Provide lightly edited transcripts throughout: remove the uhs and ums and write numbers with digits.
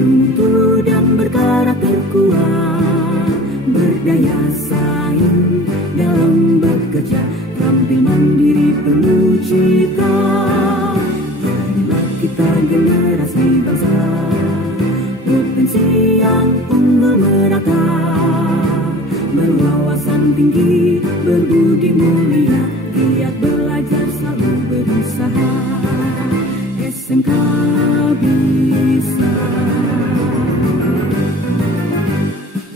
bermutu dan berkarakter kuat, berdaya saing dalam bekerja, tampil mandiri penuh cita. Marilah kita generasi bangsa, potensi yang unggul merata, berwawasan tinggi, berbudi mulia, giat belajar selalu berusaha. SMK bisa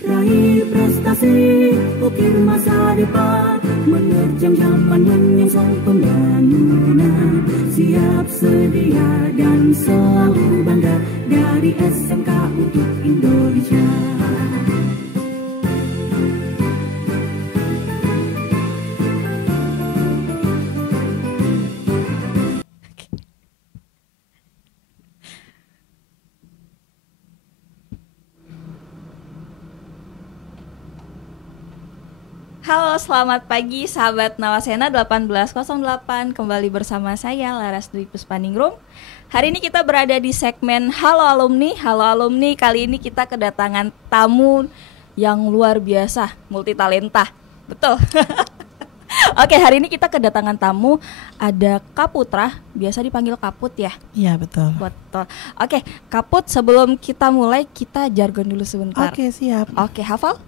raih prestasi, ukir masa depan, menerjang zaman menyongsong pembangunan. Siap sedia dan selalu bangga dari SMK untuk Indonesia. Halo, selamat pagi sahabat Nawasena 1808. Kembali bersama saya Laras Dwi Puspaningrum. Hari ini kita berada di segmen Halo Alumni. Halo Alumni, kali ini kita kedatangan tamu yang luar biasa, multitalenta. Betul. Oke, hari ini kita kedatangan tamu, ada Kak Putra, biasa dipanggil Kaput ya? Iya, betul. Betul. Oke, Kaput, sebelum kita mulai kita jargon dulu sebentar. Oke, siap. Oke, hafal?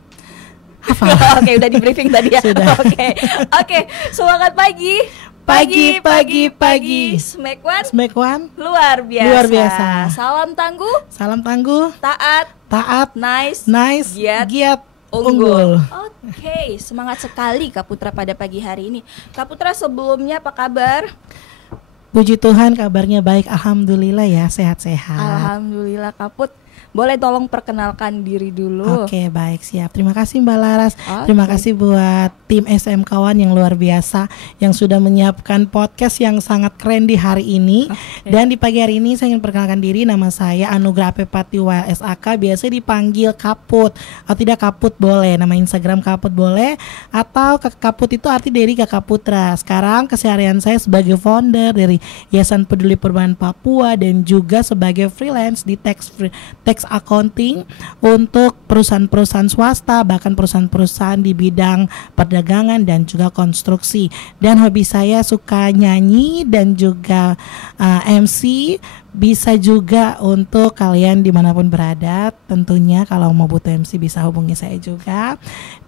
Hafal. Oke, udah di briefing tadi ya. Sudah. Oke. Semangat pagi. Pagi. Smack one. Luar biasa. Salam tangguh. Taat. Nice. Giat. Unggul. Oke, semangat sekali Kak Putra pada pagi hari ini. Kak Putra, sebelumnya apa kabar? Puji Tuhan, kabarnya baik. Alhamdulillah ya, sehat-sehat. Alhamdulillah. Kak Put, boleh tolong perkenalkan diri dulu. Oke, baik, siap. Terima kasih Mbak Laras. Terima kasih buat tim SMK1 yang luar biasa yang sudah menyiapkan podcast yang sangat keren di hari ini. Dan di pagi hari ini saya ingin perkenalkan diri. Nama saya Anugrah Apepatiwa SAK, biasa dipanggil Kaput. Atau tidak Kaput boleh, nama Instagram Kaput boleh. Atau Kaput itu arti dari Kakak Putra. Sekarang keseharian saya sebagai founder dari Yayasan Peduli Perubahan Papua dan juga sebagai freelance di tax accounting untuk perusahaan-perusahaan swasta, bahkan perusahaan-perusahaan di bidang perdagangan dan juga konstruksi. Dan hobi saya suka nyanyi dan juga MC. Bisa juga untuk kalian dimanapun berada, tentunya kalau mau butuh MC bisa hubungi saya juga.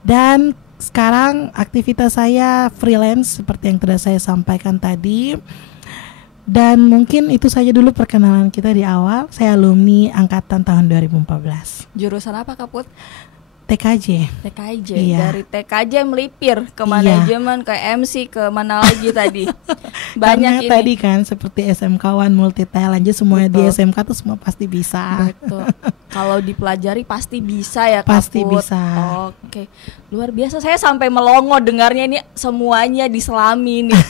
Dan sekarang aktivitas saya freelance seperti yang sudah saya sampaikan tadi. Dan mungkin itu saja dulu perkenalan kita di awal. Saya alumni angkatan tahun 2014. Jurusan apa Kak Put? TKJ. Iya. Dari TKJ melipir ke manajemen, ke MC, ke mana lagi tadi? Banyak ini. Tadi kan seperti SMK1 multi talent, jadi semuanya di SMK tuh semua pasti bisa. Betul. Kalau dipelajari pasti bisa ya Kak Pasti Put. bisa. Oke. Luar biasa, saya sampai melongo dengarnya ini semuanya diselami nih.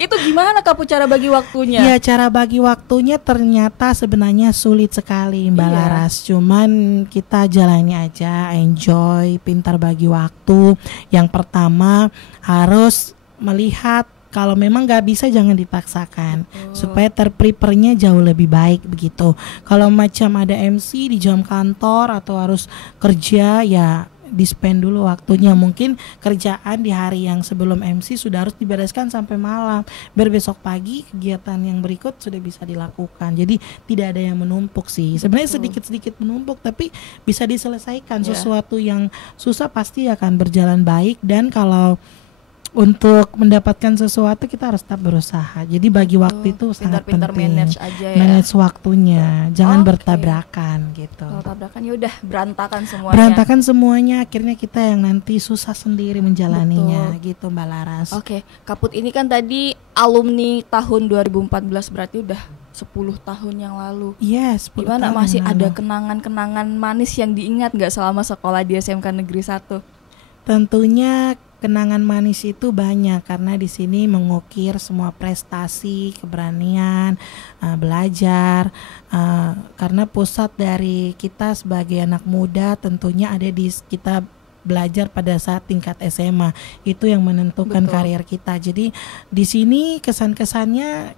Itu gimana Kak Put cara bagi waktunya? Ya, cara bagi waktunya ternyata sebenarnya sulit sekali Mbak Laras. Cuman kita jalani aja, enjoy, pintar bagi waktu. Yang pertama harus melihat kalau memang nggak bisa jangan dipaksakan, supaya terprepare-nya jauh lebih baik begitu. Kalau macam ada MC di jam kantor atau harus kerja, ya di-spend dulu waktunya. Mungkin kerjaan di hari yang sebelum MC sudah harus dibereskan sampai malam, biar besok pagi kegiatan yang berikut sudah bisa dilakukan. Jadi tidak ada yang menumpuk sih. Sebenarnya sedikit-sedikit menumpuk, tapi bisa diselesaikan. Sesuatu yang susah pasti akan berjalan baik. Dan kalau untuk mendapatkan sesuatu kita harus tetap berusaha. Jadi bagi waktu itu sangat penting. Manage aja ya. Manage waktunya, jangan bertabrakan gitu. Kalau tabrakan ya udah berantakan semuanya. Berantakan semuanya, akhirnya kita yang nanti susah sendiri menjalaninya. Gitu Mbak Laras. Oke, Kaput ini kan tadi alumni tahun 2014, berarti udah 10 tahun yang lalu. Yes, 10 Gimana tahun masih yang ada lalu. kenangan-kenangan manis yang diingat gak selama sekolah di SMK Negeri 1? Tentunya kenangan manis itu banyak karena di sini mengukir semua prestasi, keberanian, belajar. Karena pusat dari kita sebagai anak muda tentunya ada di kita belajar pada saat tingkat SMA. Itu yang menentukan karir kita. Jadi di sini kesan-kesannya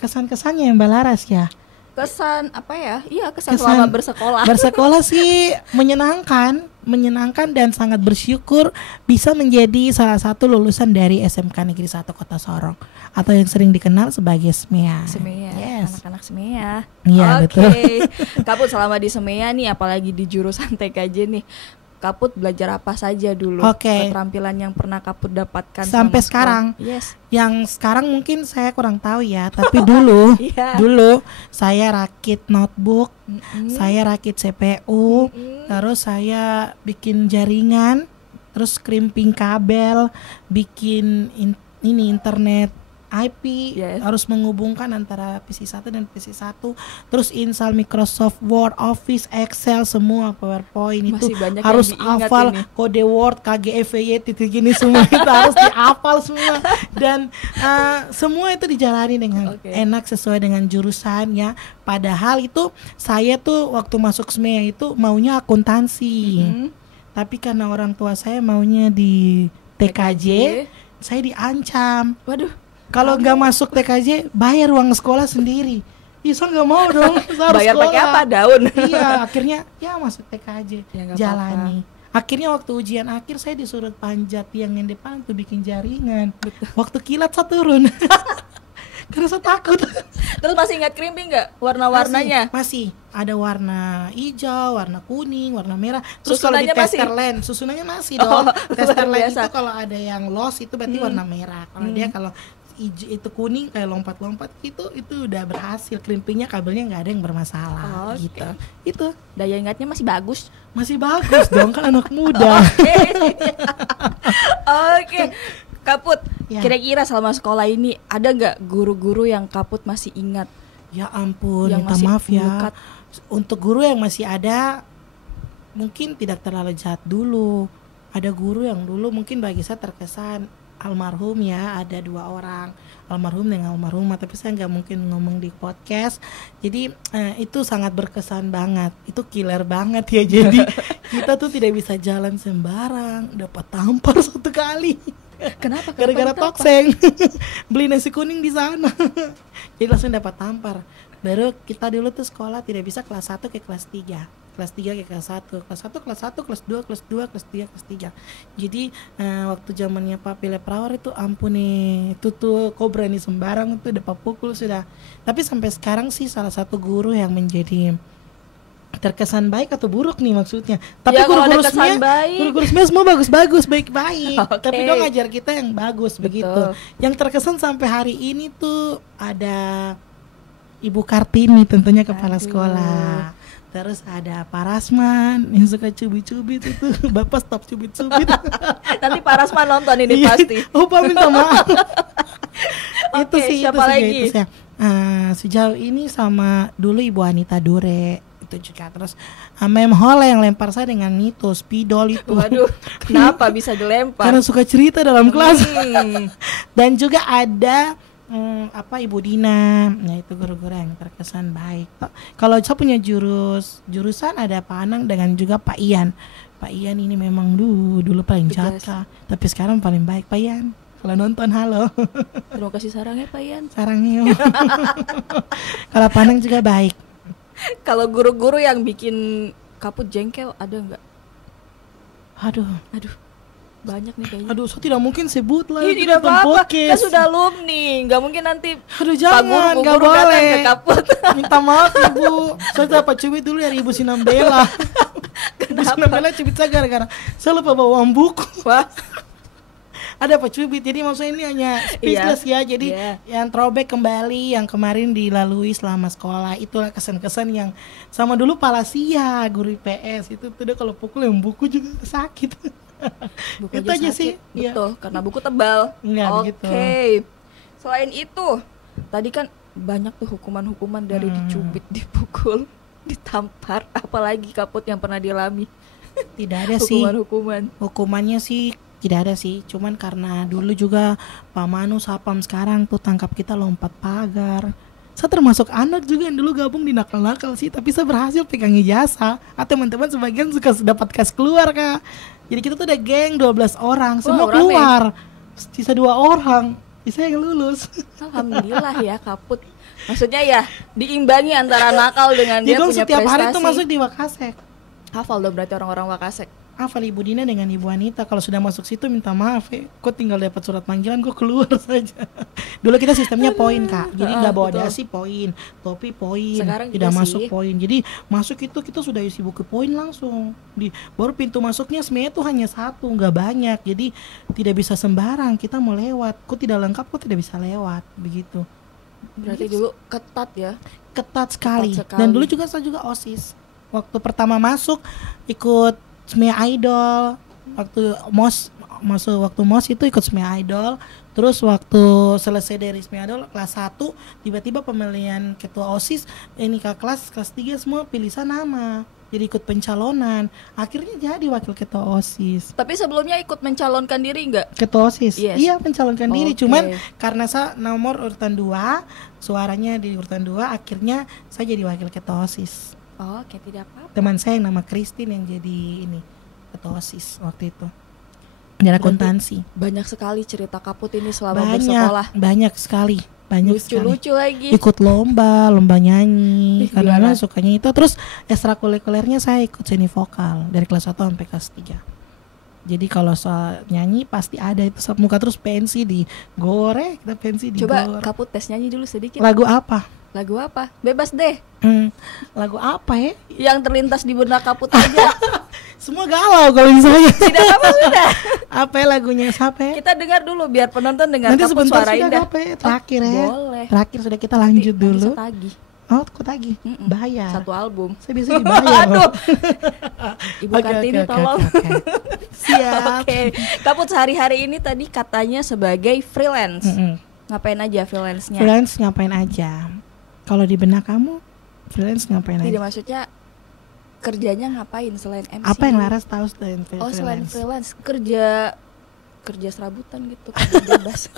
Mbak Laras ya. Kesan apa ya? Iya, kesan selama bersekolah. Bersekolah sih menyenangkan dan sangat bersyukur bisa menjadi salah satu lulusan dari SMK Negeri 1 Kota Sorong atau yang sering dikenal sebagai SMEA. Yes. Anak-anak SMEA. Iya, betul. Kaput selama di SMEA nih, apalagi di jurusan TKJ nih, Kaput belajar apa saja dulu? Keterampilan yang pernah Kaput dapatkan sampai sekarang. Yes. Yang sekarang mungkin saya kurang tahu ya, tapi dulu dulu saya rakit notebook, saya rakit CPU, terus saya bikin jaringan, terus crimping kabel, bikin internet IP, harus menghubungkan antara PC 1 dan PC 1, terus install Microsoft Word, Office, Excel, semua PowerPoint. Masih itu harus hafal kode Word, KGFY, titik gini semua itu harus dihafal semua, dan semua itu dijalani dengan enak sesuai dengan jurusan ya. Padahal itu saya tuh waktu masuk SMEA itu maunya akuntansi, tapi karena orang tua saya maunya di TKJ. Saya diancam. Waduh. Kalau nggak masuk TKJ, bayar uang sekolah sendiri. Saya nggak mau dong. Bayar pakai apa? Daun. Iya, akhirnya ya masuk TKJ, jalani. Akhirnya waktu ujian akhir saya disuruh panjat tiang yang depan tuh bikin jaringan. Betul. Waktu kilat saya turun. Karena saya takut. Terus masih ingat crimping nggak warna-warnanya? Masih ada warna hijau, warna kuning, warna merah. Terus kalau di tester len, susunannya masih dong. Tester len itu kalau ada yang loss itu berarti warna merah. Kalau dia kalau hijau itu kuning kayak lompat-lompat itu udah berhasil, crimpingnya kabelnya nggak ada yang bermasalah. Gitu. Itu daya ingatnya masih bagus dong, kan anak muda. Oke. Kaput, kira-kira selama sekolah ini ada nggak guru-guru yang Kaput masih ingat? Ya ampun, minta maaf ya. Untuk guru yang masih ada, mungkin tidak terlalu jahat dulu. Ada guru yang dulu mungkin bagi saya terkesan almarhum ya, ada 2 orang, almarhum dengan almarhumah, tapi saya nggak mungkin ngomong di podcast. Jadi itu sangat berkesan banget, itu killer banget ya. Jadi kita tuh tidak bisa jalan sembarang, dapat tampar 1 kali. Kenapa? Gara-gara tokseng. Beli nasi kuning di sana. Jadi langsung dapat tampar. Baru kita dulu tuh sekolah tidak bisa kelas 1 ke kelas 3. Kelas 3 ke kelas 1. Kelas 1, kelas 1, kelas 2, kelas 2, kelas 3, kelas 3. Jadi waktu zamannya Pak Pile Prawar itu ampun nih, itu tuh kok berani sembarang tuh dapat pukul sudah. Tapi sampai sekarang sih salah satu guru yang menjadi terkesan baik atau buruk nih maksudnya. Tapi ya, guru-guru SMEA semua bagus-bagus, baik-baik. Tapi dong ngajar kita yang bagus. Betul. Begitu. Yang terkesan sampai hari ini tuh ada Ibu Kartini tentunya kepala sekolah. Terus ada Pak Rasman yang suka cubit-cubit itu. Bapak stop cubit-cubit. Nanti Pak Rasman nonton ini pasti. Pak minta maaf. Itu sih siapa lagi? Itu sejauh ini sama dulu Ibu Anita Dure itu juga. Terus Mem Hole yang lempar saya dengan itu spidol itu. Waduh, kenapa bisa dilempar? Karena suka cerita dalam kelas. Dan juga ada Ibu Dina. Nah itu guru-guru yang terkesan baik. Kalau saya punya jurusan ada Pak Anang dengan juga Pak Ian. Pak Ian ini memang dulu paling jahat, tapi sekarang paling baik Pak Ian. Kalau nonton halo. Terima kasih sarangnya Pak Ian. Sarangnya. Kalau Pak Anang juga baik. Kalau guru-guru yang bikin Kaput jengkel ada nggak? Aduh, banyak nih kayaknya. Aduh, saya tidak mungkin sebut lah. Ini tidak apa-apa, kan sudah alumni, nggak mungkin nanti. Aduh jangan, nggak boleh. Ke Kaput. Minta maaf Ibu, saya dapat cubit dulu dari Ibu Sinambela. Ibu Sinambela cubit saya gara-gara saya lupa bawa uang buku. Wah. Ada Pak cubit, jadi maksudnya ini hanya speechless ya. Jadi yang throwback kembali yang kemarin dilalui selama sekolah, itulah kesan-kesan yang sama dulu Palasia, guru IPS itu tuh kalau pukul yang buku juga sakit. Buku itu aja sakit, sih betul ya. Karena buku tebal. Oke. Selain itu tadi kan banyak tuh hukuman-hukuman dari dicubit, dipukul, ditampar, apalagi Kaput yang pernah dialami. Tidak ada sih hukumannya sih tidak ada sih, cuman karena dulu juga Pak Manu Sapam sekarang tuh tangkap kita lompat pagar. Saya termasuk anak juga yang dulu gabung di nakal-nakal sih, tapi saya berhasil pegang ijazah. Teman-teman sebagian suka dapat kas keluar Kak. Jadi kita tuh ada geng 12 orang, semua keluar. Sisa 2 orang, saya yang lulus. Alhamdulillah ya Kaput. Maksudnya ya diimbangi antara nakal dengan dia punya setiap prestasi. hari tuh masuk di Wakasek. Hafal dong berarti orang-orang Wakasek. Hafal Ibu Dina dengan Ibu Anita. Kalau sudah masuk situ minta maaf kok tinggal dapat surat panggilan kok keluar saja. Dulu kita sistemnya poin Kak. Jadi nggak bawa dasi poin, topi poin, sekarang tidak sih masuk poin. Jadi masuk itu kita sudah isi buku poin langsung. Baru pintu masuknya sebenarnya itu hanya satu, nggak banyak. Jadi tidak bisa sembarang kita mau lewat. Kok tidak lengkap kok tidak bisa lewat begitu. Berarti dulu ketat ya. Ketat sekali. Dan dulu juga saya juga OSIS. Waktu pertama masuk ikut SMEA Idol, waktu MOS itu ikut SMEA Idol. Terus waktu selesai dari SMEA Idol kelas 1 tiba-tiba pemilihan ketua OSIS ini ke kelas 3 semua pilih nama. Jadi ikut pencalonan. Akhirnya jadi wakil ketua OSIS. Tapi sebelumnya ikut mencalonkan diri enggak? Ketua OSIS? Yes. Iya mencalonkan diri. Cuman karena saya nomor urutan 2, suaranya di urutan 2, akhirnya saya jadi wakil ketua OSIS. Oke, tidak apa-apa. Teman saya yang nama Christine yang jadi ini ketua OSIS waktu itu. Penjara akuntansi. Banyak sekali cerita Kaput ini selama bersekolah. Banyak sekali. Lucu-lucu lagi. Ikut lomba nyanyi. Karena sukanya itu. Terus ekstrakurikulernya saya ikut seni vokal dari kelas 1 sampai kelas 3. Jadi kalau soal nyanyi pasti ada itu muka terus pensi digoreng, kita pensi digoreng. Coba Kaput tes nyanyi dulu sedikit. Lagu apa? Bebas deh. Lagu apa ya? Yang terlintas di benak Kaput aja. Semua galau kalau misalnya. Tidak apa sudah. Apa ya lagunya siapa ya? Kita dengar dulu biar penonton dengar. Nanti Kaput sebentar suara sudah indah. apa ya? Terakhir ya. Boleh. Terakhir sudah kita lanjut dulu. Bisa tagih. Oh, kok tagih? Bayar. Satu album. Saya bisa dibayar. Aduh. Ibu Kartini tolong. Siap. Oke. Kaput sehari-hari ini tadi katanya sebagai freelance. Ngapain aja freelance-nya? Freelance ngapain aja? Kalau di benak kamu, freelance ngapain aja? Tidak, maksudnya kerjanya ngapain selain MC? Apa yang Laras tahu selain freelance? Oh, selain freelance, kerja serabutan gitu, kerja bebas.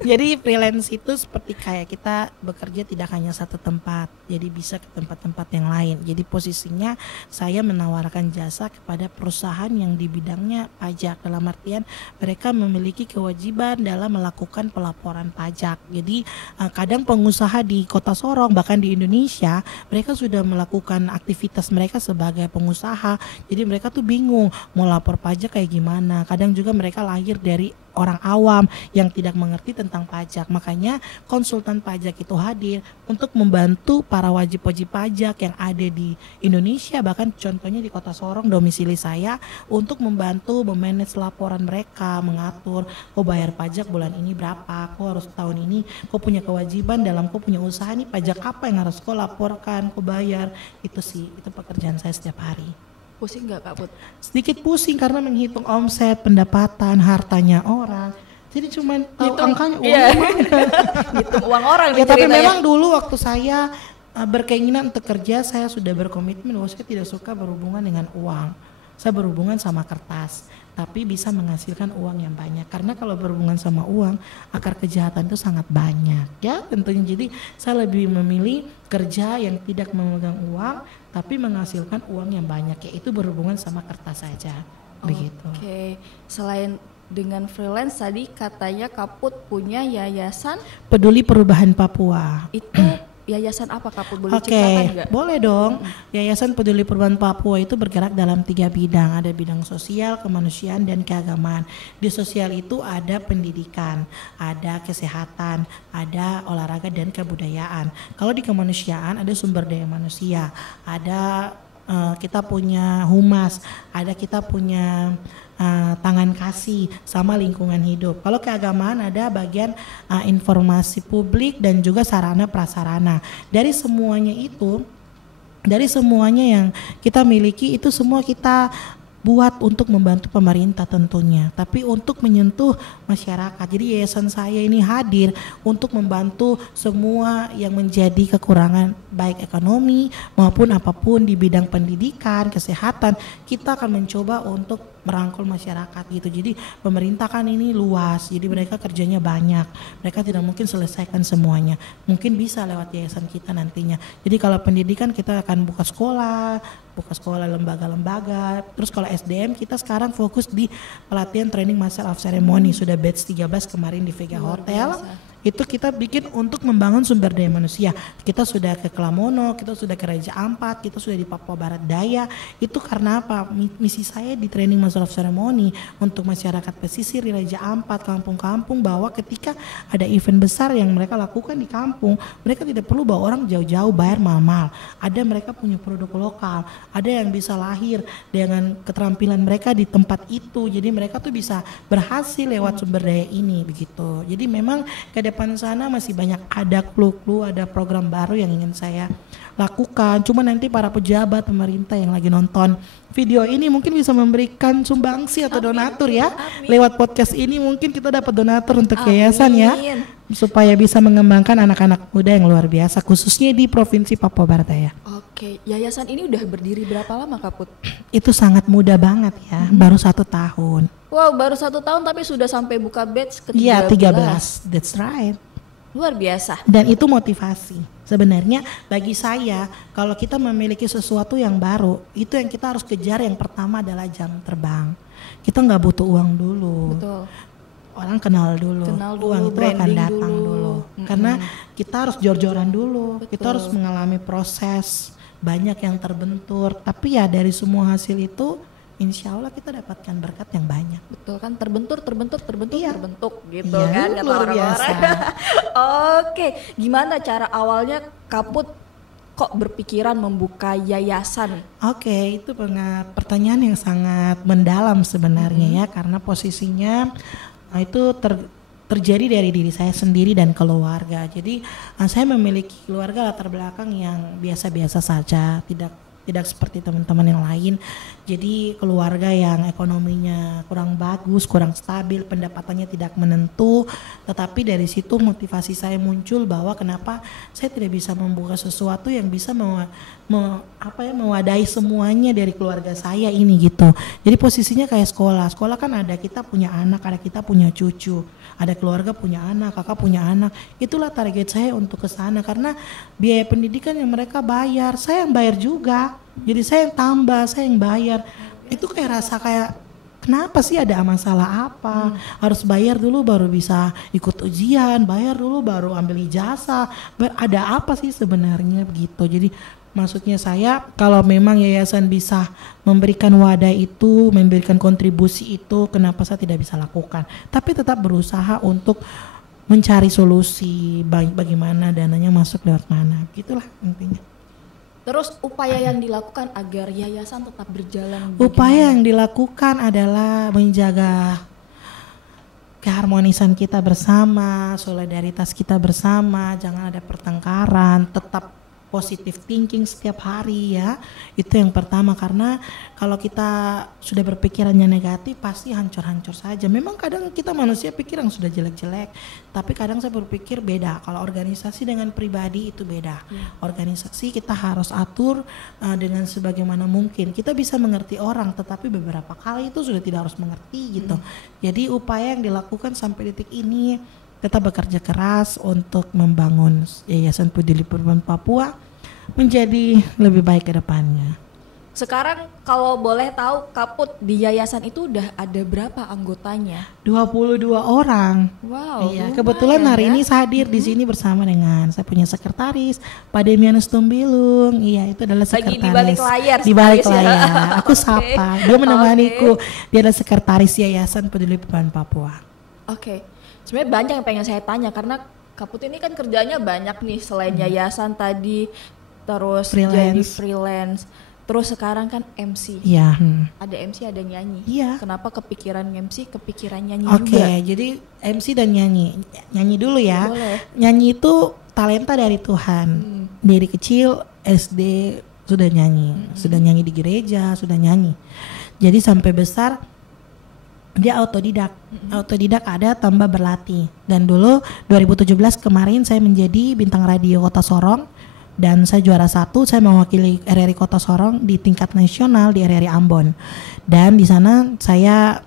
Jadi freelance itu seperti kayak kita bekerja tidak hanya satu tempat, jadi bisa ke tempat-tempat yang lain. Jadi posisinya saya menawarkan jasa kepada perusahaan yang di bidangnya pajak, dalam artian mereka memiliki kewajiban dalam melakukan pelaporan pajak. Jadi kadang pengusaha di Kota Sorong bahkan di Indonesia mereka sudah melakukan aktivitas mereka sebagai pengusaha. Jadi mereka tuh bingung mau lapor pajak kayak gimana. Kadang juga mereka lahir dari orang awam yang tidak mengerti tentang pajak. Makanya konsultan pajak itu hadir untuk membantu para wajib-wajib pajak yang ada di Indonesia, bahkan contohnya di Kota Sorong domisili saya, untuk membantu memanage laporan mereka, mengatur kok bayar pajak bulan ini berapa, kok harus tahun ini kok punya kewajiban dalam kok punya usaha nih, pajak apa yang harus kok laporkan, kok bayar. Itu sih, itu pekerjaan saya setiap hari. Pusing nggak Kak Put? Sedikit pusing karena menghitung omset, pendapatan, hartanya orang. Jadi cuman tahu angkanya uang mana. Hitung uang orang. Ya tapi memang dulu waktu saya berkeinginan untuk kerja, saya sudah berkomitmen bahwa saya tidak suka berhubungan dengan uang. Saya berhubungan sama kertas, tapi bisa menghasilkan uang yang banyak. Karena kalau berhubungan sama uang, akar kejahatan itu sangat banyak. Ya tentunya, jadi saya lebih memilih kerja yang tidak memegang uang, tapi menghasilkan uang yang banyak, yaitu berhubungan sama kertas saja. Begitu. Oke. Selain dengan freelance tadi katanya Kaput punya yayasan Peduli Perubahan Papua. Itu yayasan apa Kaput, boleh ceritakan nggak? Boleh dong. Yayasan Peduli Perubahan Papua itu bergerak dalam 3 bidang. Ada bidang sosial, kemanusiaan, dan keagamaan. Di sosial itu ada pendidikan, ada kesehatan, ada olahraga dan kebudayaan. Kalau di kemanusiaan ada sumber daya manusia, ada kita punya humas, ada kita punya tangan kasih sama lingkungan hidup. Kalau keagamaan ada bagian informasi publik dan juga sarana prasarana. Dari semuanya yang kita miliki itu semua kita buat untuk membantu pemerintah tentunya, tapi untuk menyentuh masyarakat. Jadi yayasan saya ini hadir untuk membantu semua yang menjadi kekurangan baik ekonomi maupun apapun di bidang pendidikan, kesehatan. Kita akan mencoba untuk merangkul masyarakat gitu. Jadi pemerintah kan ini luas, jadi mereka kerjanya banyak, mereka tidak mungkin selesaikan semuanya. Mungkin bisa lewat yayasan kita nantinya. Jadi kalau pendidikan kita akan buka sekolah lembaga-lembaga. Terus kalau SDM kita sekarang fokus di pelatihan training master of ceremony, sudah batch 13 kemarin di Vega Hotel. itu kita bikin untuk membangun sumber daya manusia. Kita sudah ke Kelamono, kita sudah ke Raja Ampat, kita sudah di Papua Barat Daya. Itu karena apa? Misi saya di training Master of Ceremony untuk masyarakat pesisir di Raja Ampat, kampung-kampung, bahwa ketika ada event besar yang mereka lakukan di kampung, mereka tidak perlu bawa orang jauh-jauh bayar mahal-mahal. Ada mereka punya produk lokal, ada yang bisa lahir dengan keterampilan mereka di tempat itu. Jadi mereka tuh bisa berhasil lewat sumber daya ini begitu. Jadi memang ke depan sana masih banyak ada clue-clue, ada program baru yang ingin saya lakukan. Cuma nanti para pejabat pemerintah yang lagi nonton video ini mungkin bisa memberikan sumbangsi atau donatur ya. Lewat podcast ini mungkin kita dapat donatur untuk yayasan ya, supaya bisa mengembangkan anak-anak muda yang luar biasa khususnya di Provinsi Papua Barat Daya. Oke, yayasan ini udah berdiri berapa lama Kak Put? Itu sangat muda banget ya, baru 1 tahun. Wow, baru 1 tahun tapi sudah sampai buka batch ke-13. Iya, 13, that's right. Luar biasa. Dan itu motivasi. Sebenarnya bagi saya, kalau kita memiliki sesuatu yang baru, itu yang kita harus kejar. Yang pertama adalah jam terbang. Kita nggak butuh uang dulu. Betul. Orang kenal dulu, uang itu akan datang dulu. Karena kita harus jor-joran dulu. Betul. Kita harus mengalami proses, banyak yang terbentur. Tapi ya dari semua hasil itu, insya Allah kita dapatkan berkat yang banyak. Betul kan, terbentur iya. terbentuk gitu iya, kan kata luar biasa. Oke, gimana cara awalnya Kaput kok berpikiran membuka yayasan? Oke, itu pertanyaan yang sangat mendalam sebenarnya ya, karena posisinya itu terjadi dari diri saya sendiri dan keluarga. Jadi saya memiliki keluarga latar belakang yang biasa-biasa saja, tidak seperti teman-teman yang lain. Jadi keluarga yang ekonominya kurang bagus, kurang stabil, pendapatannya tidak menentu. Tetapi dari situ motivasi saya muncul bahwa kenapa saya tidak bisa membuka sesuatu yang bisa mewadahi semuanya dari keluarga saya ini gitu. Jadi posisinya kayak sekolah. Sekolah kan ada kita punya anak, ada kita punya cucu. Ada keluarga punya anak, kakak punya anak. Itulah target saya untuk ke sana karena biaya pendidikan yang mereka bayar, saya yang bayar juga. Jadi saya yang tambah, saya yang bayar. Itu kayak rasa kayak kenapa sih, ada masalah apa? Harus bayar dulu baru bisa ikut ujian, bayar dulu baru ambil ijazah. Ada apa sih sebenarnya begitu. Jadi maksudnya saya, kalau memang yayasan bisa memberikan wadah itu, memberikan kontribusi itu, kenapa saya tidak bisa lakukan? Tapi tetap berusaha untuk mencari solusi bagaimana dananya masuk lewat mana. Gitulah intinya. Terus upaya yang dilakukan agar yayasan tetap berjalan? Upaya yang dilakukan adalah menjaga keharmonisan kita bersama, solidaritas kita bersama, jangan ada pertengkaran, tetap positive thinking setiap hari ya. Itu yang pertama, karena kalau kita sudah berpikirannya negatif pasti hancur-hancur saja. Memang kadang kita manusia pikir yang sudah jelek-jelek, tapi kadang saya berpikir beda. Kalau organisasi dengan pribadi itu beda. Organisasi kita harus atur dengan sebagaimana mungkin. Kita bisa mengerti orang, tetapi beberapa kali itu sudah tidak harus mengerti gitu. Jadi upaya yang dilakukan sampai detik ini, kita bekerja keras untuk membangun Yayasan Peduli Perempuan Papua menjadi lebih baik ke depannya. Sekarang kalau boleh tahu, Kaput di yayasan itu udah ada berapa anggotanya? 22 orang. Wow. Iya, kebetulan hari ini saya hadir di sini bersama dengan saya punya sekretaris, Pak Demianus Tumbilung. Iya, itu adalah sekretaris. Lagi di balik layar. Di balik layar. Aku sapa. Dia menemaniku. Dia adalah sekretaris Yayasan Peduli Perempuan Papua. Oke. Sebenarnya banyak yang pengen saya tanya karena Kaput ini kan kerjanya banyak nih, selain yayasan tadi, terus jadi freelance, terus sekarang kan MC. Iya. Ada MC, ada nyanyi. Iya. Kenapa kepikiran MC, kepikiran nyanyi juga? Oke, jadi MC dan nyanyi. Nyanyi dulu ya. Boleh. Nyanyi itu talenta dari Tuhan. Dari kecil SD sudah nyanyi, sudah nyanyi di gereja, sudah nyanyi. Jadi sampai besar dia autodidak. Autodidak ada tambah berlatih. Dan dulu 2017 kemarin saya menjadi bintang radio Kota Sorong dan saya juara 1. Saya mewakili RRI Kota Sorong di tingkat nasional di RRI Ambon. Dan di sana saya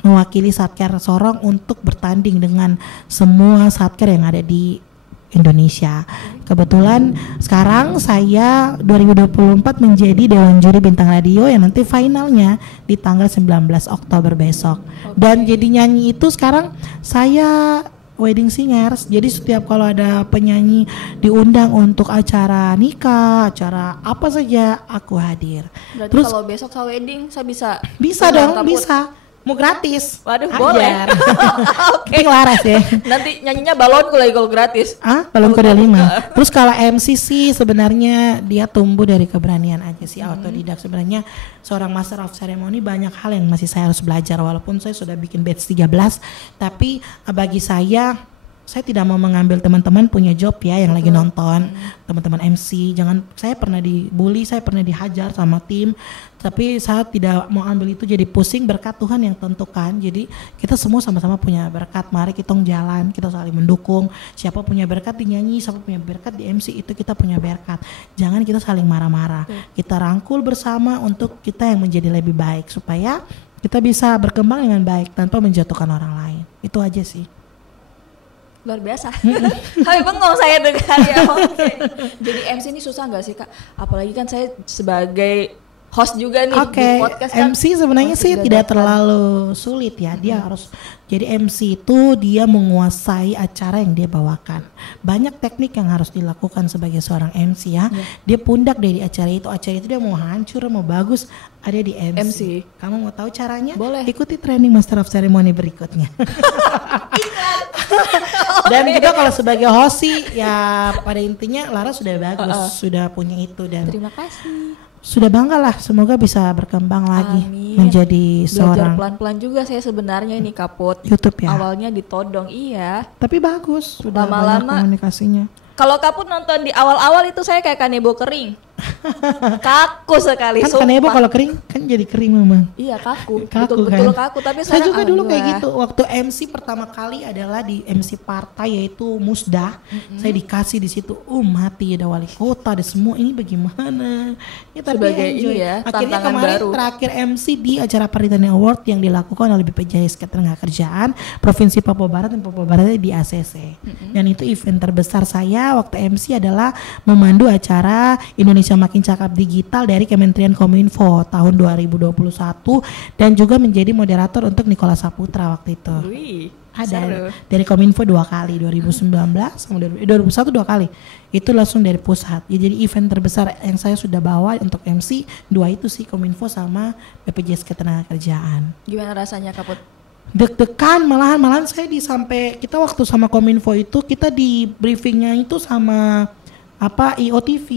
mewakili Satker Sorong untuk bertanding dengan semua Satker yang ada di Indonesia. Kebetulan sekarang saya 2024 menjadi Dewan Juri Bintang Radio yang nanti finalnya di tanggal 19 Oktober besok. Dan jadi nyanyi itu sekarang saya wedding singers. Jadi setiap kalau ada penyanyi diundang untuk acara nikah, acara apa saja, aku hadir. Berarti Terus kalau besok saya wedding, saya bisa dong, Kaput? bisa. Mau gratis. Waduh, Hajar. boleh. Oke. Tapi laras ya. Nanti nyanyinya balonku lagi kalau gratis. Balon kode 5. Terus kalau MC sih sebenarnya dia tumbuh dari keberanian aja sih, autodidak. Sebenarnya seorang master of ceremony banyak hal yang masih saya harus belajar, walaupun saya sudah bikin batch 13, tapi bagi saya tidak mau mengambil teman-teman punya job ya yang lagi nonton, teman-teman MC. Jangan, saya pernah dibully, saya pernah dihajar sama tim, tapi saya tidak mau ambil itu jadi pusing. Berkat Tuhan yang tentukan. Jadi kita semua sama-sama punya berkat, mari kita jalan, kita saling mendukung. Siapa punya berkat di nyanyi, siapa punya berkat di MC, itu kita punya berkat. Jangan kita saling marah-marah, kita rangkul bersama untuk kita yang menjadi lebih baik, supaya kita bisa berkembang dengan baik tanpa menjatuhkan orang lain. Itu aja sih. Luar biasa. Tapi bengong saya dengar ya. Oke. Jadi MC ini susah nggak sih Kak? Apalagi kan saya sebagai host juga nih di podcast kan. MC sebenarnya sih tidak terlalu sulit ya. Dia harus jadi MC itu dia menguasai acara yang dia bawakan. Banyak teknik yang harus dilakukan sebagai seorang MC ya. Dia pundak dari acara itu. Acara itu dia mau hancur, mau bagus, ada di MC. Kamu mau tahu caranya? Boleh. Ikuti training Master of Ceremony berikutnya. Dan juga kalau sebagai host sih ya pada intinya Lara sudah bagus, sudah punya itu, dan terima kasih. Sudah bangga lah, semoga bisa berkembang lagi. Amin. Menjadi seorang. Belajar pelan-pelan juga saya sebenarnya ini Kaput. YouTube ya. Awalnya ditodong, iya. Tapi bagus, sudah lama-lama banyak komunikasinya. Kalau Kaput nonton di awal-awal itu saya kayak kanebo kering. Kaku sekali, Kan sumpah. kanebo kalau kering kan jadi kering memang. Iya, kaku. Kaku Betul-betul kan? kaku, tapi Saya sekarang juga dulu kayak alhamdulillah. gitu. Waktu MC pertama kali adalah di MC partai, yaitu Musda. Saya dikasih di situ, mati ada wali kota, ada semua, ini bagaimana? Ya, tapi Sebagai enjoy. ini ya, Akhirnya tantangan kemarin baru. terakhir MC di acara Paritani Award yang dilakukan oleh BPJS Ketenagakerjaan Provinsi Papua Barat dan Papua Barat di ACC. Dan itu event terbesar saya waktu MC adalah memandu acara Indonesia Makin Cakap Digital dari Kementerian Kominfo tahun 2021 dan juga menjadi moderator untuk Nikola Saputra waktu itu. Wih, Ada seru. dari Kominfo 2 kali, 2019 sama 2001 2 kali. Itu langsung dari pusat. Ya, jadi event terbesar yang saya sudah bawa untuk MC 2 itu sih, Kominfo sama BPJS Ketenagakerjaan. Gimana rasanya Kaput? Deg-degan, malahan saya sampai kita waktu sama Kominfo itu kita di briefingnya itu sama IOTV.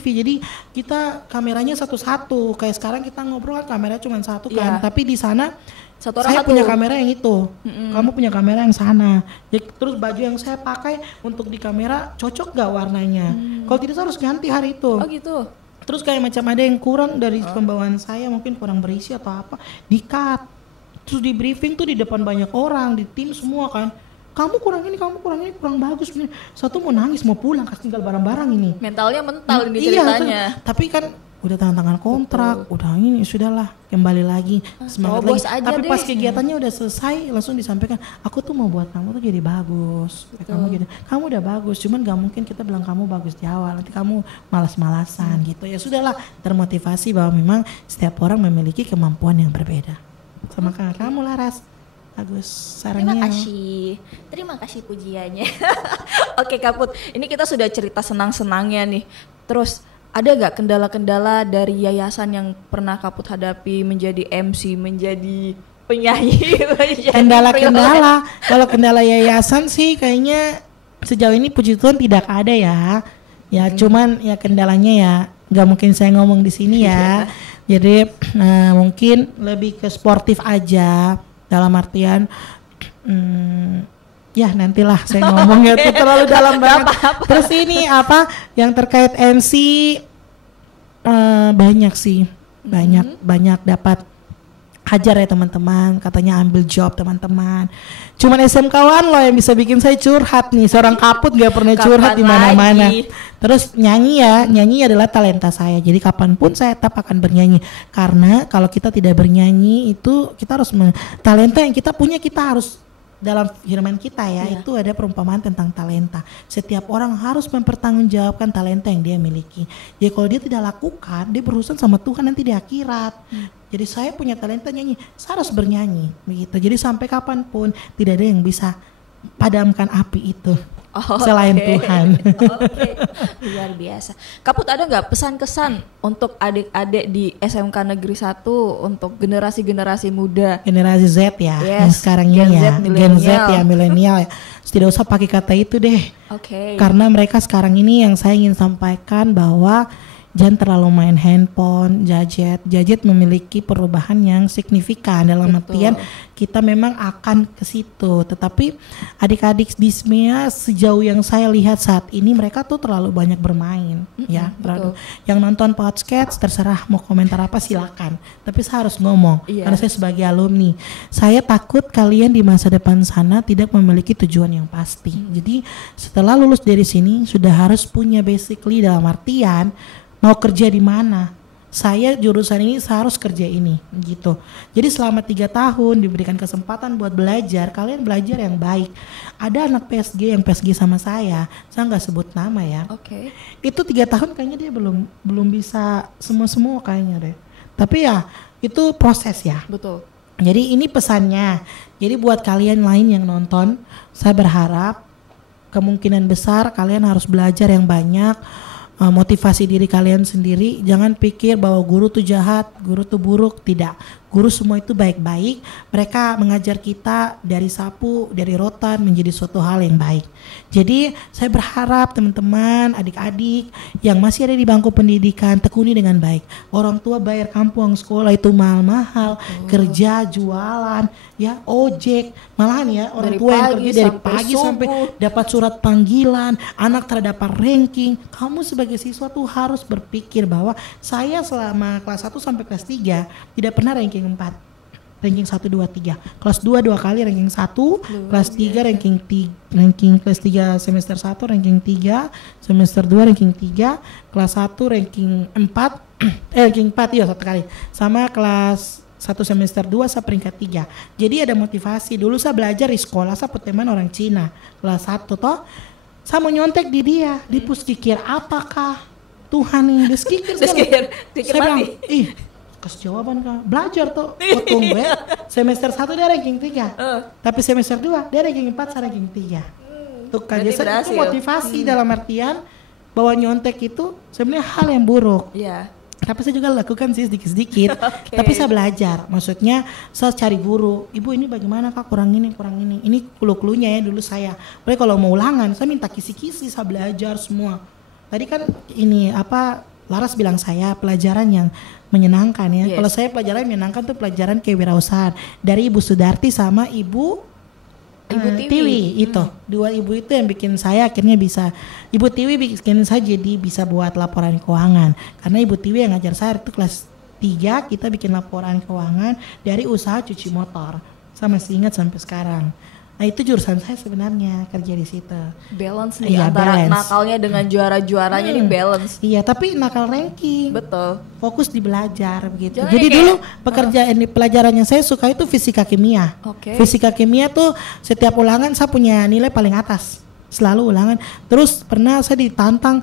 Jadi kita kameranya satu-satu. Kayak sekarang kita ngobrol kan kameranya cuma satu kan. Tapi di sana Satu orang saya satu. punya kamera yang itu. Kamu punya kamera yang sana. Ya, terus baju yang saya pakai untuk di kamera cocok gak warnanya? Kalau tidak saya harus ganti hari itu. Oh gitu. Terus kayak macam ada yang kurang dari pembawaan saya, mungkin kurang berisi atau apa, di-cut. Terus di briefing tuh di depan banyak orang, di tim semua kan. Kamu kurang ini, kurang bagus. Satu mau nangis, mau pulang, kasih tinggal barang-barang ini. Mentalnya mental ini Iya, ceritanya. tapi kan udah tanda tangan kontrak, udah ini sudahlah, kembali lagi semangat terobos lagi. aja Tapi deh. pas kegiatannya udah selesai, langsung disampaikan, aku tuh mau buat kamu tuh jadi bagus. Kamu udah bagus, cuman gak mungkin kita bilang kamu bagus di awal, nanti kamu malas-malasan gitu. Ya sudahlah, termotivasi bahwa memang setiap orang memiliki kemampuan yang berbeda. Sama kamu Laras. Bagus sarannya. Terima kasih pujiannya. Oke Kaput, ini kita sudah cerita senang-senangnya nih. Terus ada gak kendala-kendala dari yayasan yang pernah Kaput hadapi menjadi MC, menjadi penyanyi? Kendala-kendala, kalau kendala yayasan sih kayaknya sejauh ini puji Tuhan tidak ada ya. Ya cuman ya kendalanya ya nggak mungkin saya ngomong di sini ya. Jadi mungkin lebih ke sportif aja. Dalam artian ya nantilah saya ngomongnya itu terlalu dalam banget. Terus ini yang terkait MC banyak sih, banyak dapat hajar ya teman-teman, katanya ambil job teman-teman. Cuman SMK-wan loh yang bisa bikin saya curhat nih, seorang Kaput gak pernah curhat di mana-mana. Terus nyanyi adalah talenta saya. Jadi kapanpun saya tetap akan bernyanyi. Karena kalau kita tidak bernyanyi itu kita harus talenta yang kita punya kita harus dalam firman kita ya, itu ada perumpamaan tentang talenta. Setiap orang harus mempertanggungjawabkan talenta yang dia miliki. Jadi kalau dia tidak lakukan, dia berurusan sama Tuhan nanti di akhirat. Jadi saya punya talenta nyanyi, saya harus bernyanyi begitu. Jadi sampai kapanpun tidak ada yang bisa padamkan api itu. Selain Tuhan. Oke. Luar biasa. Kaput, ada nggak pesan-kesan untuk adik-adik di SMK Negeri 1 untuk generasi-generasi muda? Generasi Z ya, yang sekarang ini ya, Gen Z ya, milenial ya. Tidak usah pakai kata itu deh. Oke. Karena mereka sekarang ini yang saya ingin sampaikan bahwa jangan terlalu main handphone, gadget memiliki perubahan yang signifikan dalam artian kita memang akan ke situ. Tetapi adik-adik di SMEA sejauh yang saya lihat saat ini mereka tuh terlalu banyak bermain, ya. Yang nonton podcast terserah mau komentar apa silakan. Tapi saya harus ngomong karena saya sebagai alumni, saya takut kalian di masa depan sana tidak memiliki tujuan yang pasti. Jadi setelah lulus dari sini sudah harus punya basically dalam artian mau kerja di mana? Saya jurusan ini saya harus kerja ini gitu. Jadi selama 3 tahun diberikan kesempatan buat belajar, kalian belajar yang baik. Ada anak PSG yang PSG sama saya nggak sebut nama ya. Itu 3 tahun kayaknya dia belum bisa semua kayaknya deh. Tapi ya itu proses ya. Betul. Jadi ini pesannya. Jadi buat kalian lain yang nonton, saya berharap kemungkinan besar kalian harus belajar yang banyak. Motivasi diri kalian sendiri, jangan pikir bahwa guru tuh jahat, guru tuh buruk, tidak. Guru semua itu baik-baik, mereka mengajar kita dari sapu, dari rotan menjadi suatu hal yang baik. Jadi saya berharap teman-teman, adik-adik yang masih ada di bangku pendidikan tekuni dengan baik. Orang tua bayar kampung sekolah itu mahal-mahal, kerja, jualan, ya ojek, malahan ya orang tua yang kerja dari pagi sampai dapat surat panggilan, anak terdapat ranking. Kamu sebagai siswa tuh harus berpikir bahwa saya selama kelas 1 sampai kelas 3 tidak pernah ranking 4, ranking 1, 2, 3. Kelas 2 2 kali ranking 1, kelas 3 ranking kelas 3 semester 1 ranking 3, semester 2 ranking 3, kelas 1 ranking 4, ranking 4 ya 1 kali. Sama kelas 1 semester 2 saya peringkat 3. Jadi ada motivasi. Dulu saya belajar di sekolah saya teman orang Cina. Kelas 1 toh saya mau nyontek di dia, di puskikir apakah Tuhan ini diskikir saya bilang, kasih jawaban kak, belajar tuh, potong gue, semester 1 dia ranking 3, tapi semester 2 dia ranking 4, saya ranking 3. Tuh kan, itu motivasi dalam artian bahwa nyontek itu sebenarnya hal yang buruk. Tapi saya juga lakukan sih sedikit-sedikit, tapi saya belajar, maksudnya saya cari guru, ibu ini bagaimana kak, kurang ini, ini clue-cluenya ya dulu saya. Tapi kalau mau ulangan, saya minta kisi-kisi, saya belajar semua. Tadi kan ini apa, Laras bilang saya pelajaran yang menyenangkan ya. Kalau saya pelajaran menyenangkan tuh pelajaran kewirausahaan dari Ibu Sudarti sama Ibu Tiwi itu. Dua ibu itu yang bikin saya akhirnya bisa, Ibu Tiwi bikin saya jadi bisa buat laporan keuangan. Karena Ibu Tiwi yang ngajar saya itu kelas 3 kita bikin laporan keuangan dari usaha cuci motor. Saya masih ingat sampai sekarang. Nah itu jurusan saya sebenarnya, kerja di situ. Balance nih antara nakalnya dengan juara-juaranya nih balance. Iya, tapi nakal ranking. Betul. Fokus di belajar begitu. Jadi dulu pekerjaan di pelajaran yang saya suka itu fisika kimia. Fisika kimia tuh setiap ulangan saya punya nilai paling atas. Selalu ulangan. Terus pernah saya ditantang,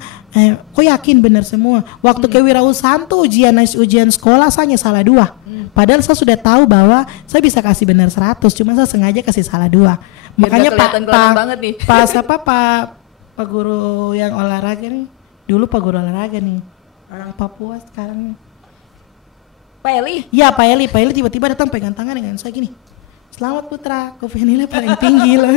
kok yakin benar semua? Waktu kewirausahaan tuh ujian sekolah saya salah 2. Padahal saya sudah tahu bahwa saya bisa kasih benar 100, cuma saya sengaja kasih salah 2. Makanya Pak guru yang olahraga nih, dulu Pak guru olahraga nih, orang Papua sekarang. Pak Eli? Ya Pak Eli tiba-tiba datang pegang tangan dengan saya gini. Selamat putra, kau nilai paling tinggi loh.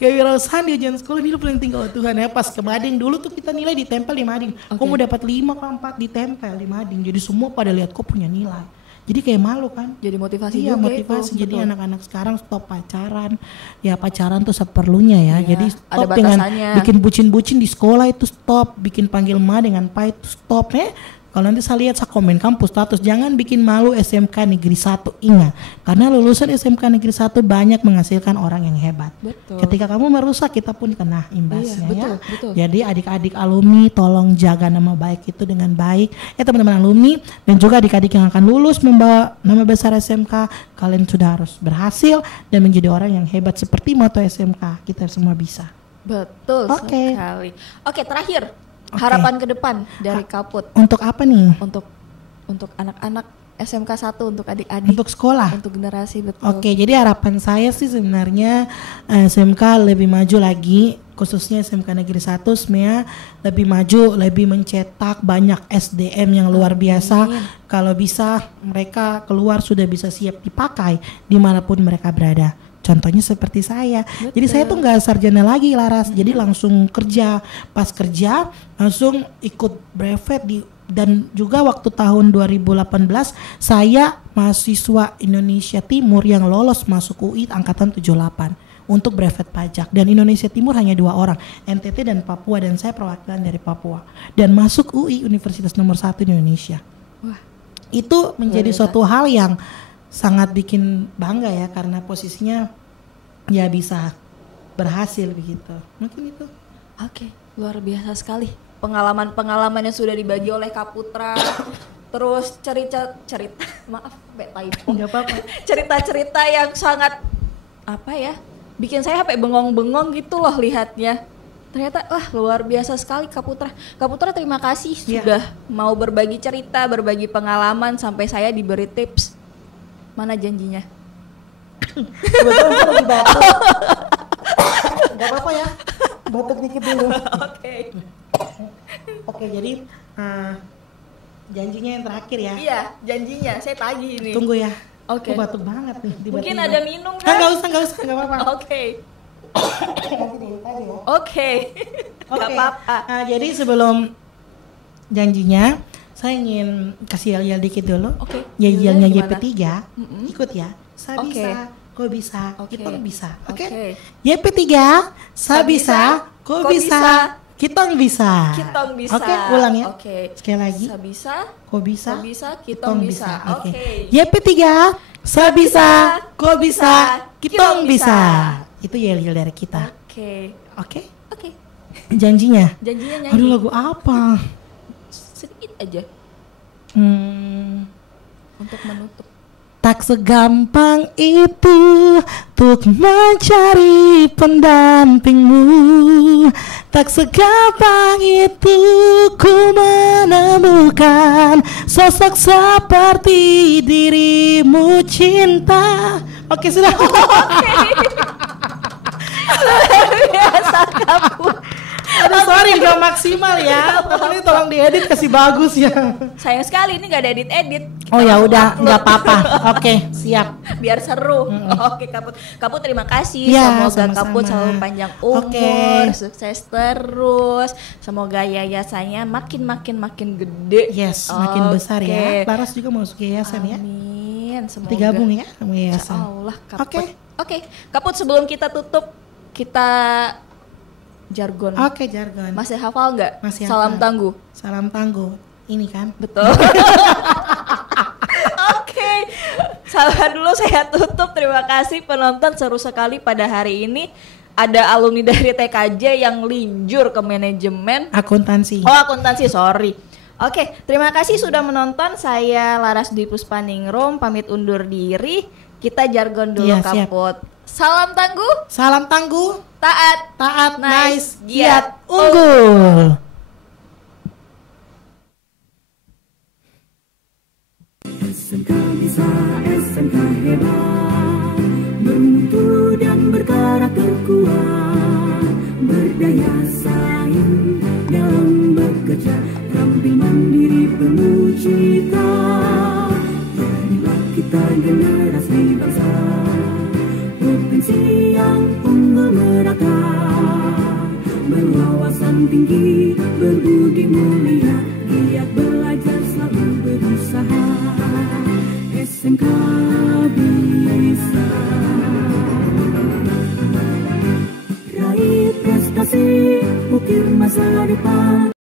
Kewirausahaan di ujian sekolah nilai paling tinggi. Oh Tuhan ya, pas ke Mading dulu tuh kita nilai ditempel di Mading. Kau mau dapat 5 atau 4 ditempel di Mading. Jadi semua pada lihat kau punya nilai. Jadi kayak malu kan. Jadi motivasi juga motivasi. Itu, jadi betul. Anak-anak sekarang stop pacaran. Ya pacaran tuh seperlunya ya. Jadi stop dengan bikin bucin-bucin di sekolah itu stop. Bikin panggil ma dengan pa itu stop ya. Kalau nanti saya lihat saya komen kampus status, jangan bikin malu SMK Negeri 1, ingat. Karena lulusan SMK Negeri 1 banyak menghasilkan orang yang hebat. Betul. Ketika kamu merusak, kita pun kena imbasnya betul. Jadi adik-adik alumni tolong jaga nama baik itu dengan baik. Ya teman-teman alumni dan juga adik-adik yang akan lulus membawa nama besar SMK, kalian sudah harus berhasil dan menjadi orang yang hebat seperti moto SMK. Kita semua bisa. Betul sekali. Oke, terakhir. Harapan ke depan dari Kaput. Untuk apa nih? Untuk anak-anak SMK 1 untuk adik-adik. Untuk sekolah. Untuk generasi, betul. Oke, jadi harapan saya sih sebenarnya SMK lebih maju lagi, khususnya SMK Negeri 1 sebenarnya lebih maju, lebih mencetak banyak SDM yang luar biasa. Kalau bisa mereka keluar sudah bisa siap dipakai dimanapun mereka berada. Contohnya seperti saya. Betul. Jadi saya tuh nggak sarjana lagi Laras, jadi langsung kerja. Pas kerja langsung ikut brevet dan juga waktu tahun 2018 saya mahasiswa Indonesia Timur yang lolos masuk UI angkatan 78 untuk brevet pajak, dan Indonesia Timur hanya 2 orang, NTT dan Papua, dan saya perwakilan dari Papua dan masuk UI Universitas nomor 1 di Indonesia. Wah. Itu menjadi suatu hal yang sangat bikin bangga ya, karena posisinya ya bisa berhasil begitu. Mungkin itu. Oke, luar biasa sekali pengalaman-pengalaman yang sudah dibagi oleh Kak Putra. Terus cerita maaf typo. Enggak apa-apa. Cerita-cerita yang sangat apa ya, bikin saya sampai bengong-bengong gitu loh lihatnya. Ternyata wah luar biasa sekali Kak Putra. Kak Putra terima kasih sudah mau berbagi cerita, berbagi pengalaman sampai saya diberi tips. Mana janjinya? Kebetulan lagi batuk. Gak apa-apa ya, batuk dikit dulu. Oke, jadi janjinya yang terakhir ya. Iya, janjinya, saya tagih ini. Tunggu ya. Oke. Batuk banget nih. Mungkin ada minum kan? Nggak usah, nggak apa-apa. Oke. Nggak apa-apa. Nah, jadi sebelum janjinya, saya ingin kasih yel-yel dikit dulu. Oke. Yel-yelnya YP3, ikut ya. Saya bisa, kok bisa, kita bisa. Oke. YP3, saya bisa, kok bisa, kitong bisa. Kitong bisa. Oke, ulang ya. Oke. Sekali lagi. Saya bisa, kok bisa, kitong bisa. Oke. YP3, saya bisa, kok bisa, kitong bisa. Itu yel-yel dari kita. Oke. Janjinya. Nyanyi. Aduh, lagu apa? Sedikit aja. Untuk menutup. Tak segampang itu untuk mencari pendampingmu. Tak segampang itu ku menemukan sosok seperti dirimu cinta. Oke, sudah. Luar biasa kamu. Aduh, sorry gak maksimal ya. Tapi ini tolong diedit kasih bagus ya. Sayang sekali ini gak ada edit. Oh ya udah, nggak apa-apa. Oke, siap. Biar seru. Oke, Kaput terima kasih. Ya, semoga sama-sama. Kaput selalu panjang umur, sukses terus. Semoga yayasannya makin gede. Yes, makin besar ya. Laras juga mau masuk yayasan ya. Amin. Semoga. Digabung ya sama yayasan. Insyaallah, Kaput. Oke. Kaput, sebelum kita tutup, kita jargon. Oke, jargon. Masih hafal nggak? Masih Salam hafal. tangguh. Salam tangguh. Ini kan. Betul. Oke. Sabar dulu, saya tutup. Terima kasih penonton, seru sekali pada hari ini. Ada alumni dari TKJ yang linjur ke manajemen Akuntansi. Oh, akuntansi, sorry. Oke, terima kasih sudah menonton. Saya Laras Dwi Puspaningrum pamit undur diri. Kita jargon dulu, Kaput. Salam tangguh. Salam tangguh. Taat, nice, giat, unggul. SMK bisa, SMK hebat, bermutu dan berkarakter kuat, berdaya saing dalam bekerja, tampil mandiri penuh cita. Jadilah kita generasi bangsa, provinsi yang unggul merata, berwawasan tinggi, berbudi mulia, giat belajar selalu berusaha. SMK bisa raih prestasi, ukir masa depan.